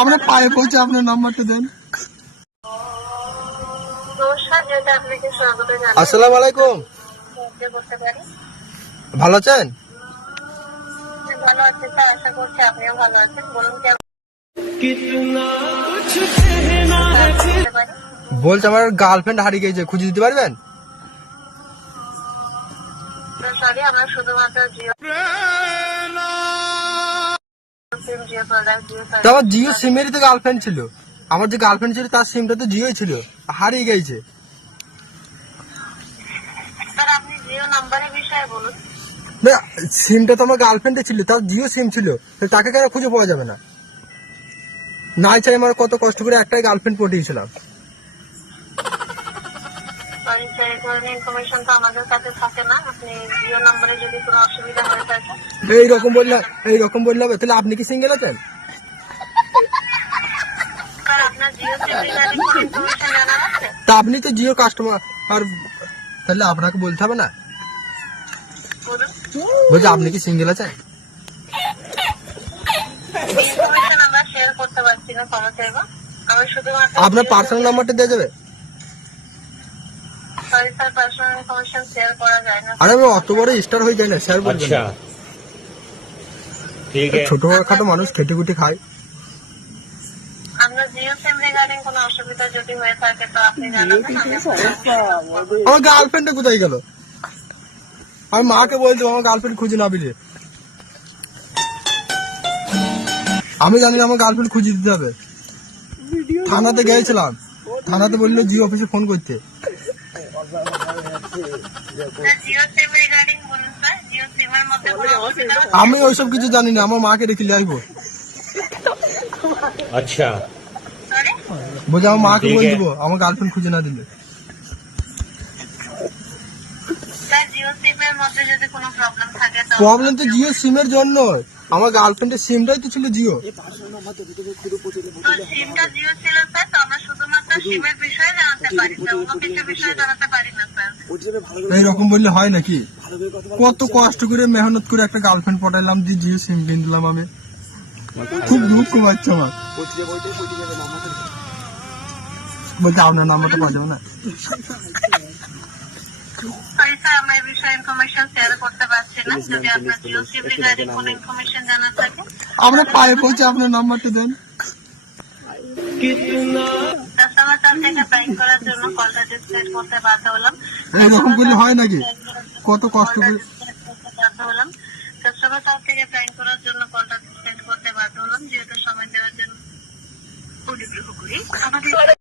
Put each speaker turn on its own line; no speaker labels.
আমরা পায়ে পৌঁছে আপনার নাম্বারটা দেন।
আসসালাম যেটা আপনাকে স্বাগত জানাই।
আসসালামু আলাইকুম।
সাহায্য করতে পারি?
ভালো আছেন?
ভালো আছি স্যার আশা করছি আপনিও ভালো আছেন। বলুন কি করতে পারি?
বলছে আমার গার্লফ্রেন্ড হারিয়ে গেছে খুঁজে দিতে পারবেন?
সরি আমরা শুধুমাত্র
তো আমার জিও সিমেরই তো গার্লফ্রেন্ড ছিল। আমার যে গার্লফ্রেন্ড ছিল তার সিমটা তো জিওই ছিল। হারিয়ে গেছে। সিমটা তো আমার গার্লফ্রেন্ডে ছিল তার জিও সিম ছিল। তো তাকে কেন খুঁজে পাওয়া যাবে না? নাই চাই আমার কত কষ্ট করে একটাই গার্লফ্রেন্ড পটিয়েছিলাম
সরি স্যার এই ধরনের ইনফরমেশন তো আমাদের কাছে থাকে না। আপনি জিও নাম্বারে যদি কোনো অসুবিধা হয়ে থাকে।
এইরকম বললে এইরকম বললে হবে তাহলে আপনি কি সিঙ্গেল আছেন? তা আপনি তো জিও কাস্টমার আর তাহলে আপনাকে বলতে হবে না? বলছি আপনি কি সিঙ্গেল আছেন? আপনার পার্সোনাল নাম্বারটা দিয়ে যাবে আরে আমি অত বড় স্টার হয়ে যায় না
শেয়ার করব আচ্ছা।
ছোট খাটো মানুষ খেটে খুটে খায়।
আমার
গার্লফ্রেন্ডটা কোথায় গেল? আমি মাকে বলছি আমার গার্লফ্রেন্ড খুঁজে না বিলে আমি জানি আমার গার্লফ্রেন্ড খুঁজে দিতে হবে। থানাতে গিয়েছিলাম। থানাতে বলল জিও অফিসে ফোন করতে। আমি ওইসব কিছু জানি না আমার মাকে রেখে আসব
আচ্ছা।
বলছি আমার মাকে বলে দিব আমার গার্লফ্রেন্ড খুঁজে না দিলে।
প্রবলেম তো
জিও সিমের জন্য আমার গার্লফ্রেন্ডের সিমটাই তো ছিল জিও।
সিমটা জিও ছিল স্যার আমরা শুধুমাত্র
এইরকম বললে হয় নাকি? কত কষ্ট করে মেহনত করে একটা গার্লফ্রেন্ড পটাইলাম দিয়ে জিও সিম কিনে দিলাম আমি। খুব দুঃখ পাচ্ছে আমার। বলতে আপনার নাম্বারটা পাওয়া যাবে না?
সরি স্যার আমরা এই বিষয়ে ইনফরমেশন শেয়ার করতে পারছি না। যদি আপনার জিও সিম রিগার্ডিং কোনো ইনফরমেশন জানার থাকে।
আমরা পায়ে পৌঁছে আপনার নাম্বারটা দেন।
সার্ভ থেকে প্রাইম করার জন্য কলটা ডিসকানেক্ট করতে বাধ্য হলাম।
এইরকম করলে হয় নাকি? কত কষ্ট করে
বাধ্য হলাম। কাস্টমার থেকে প্রাইম করার জন্য কলটা ডিসকানেক্ট করতে বাধ্য হলাম যেহেতু সময় দেওয়ার জন্য। অনুগ্রহ করি আমাদের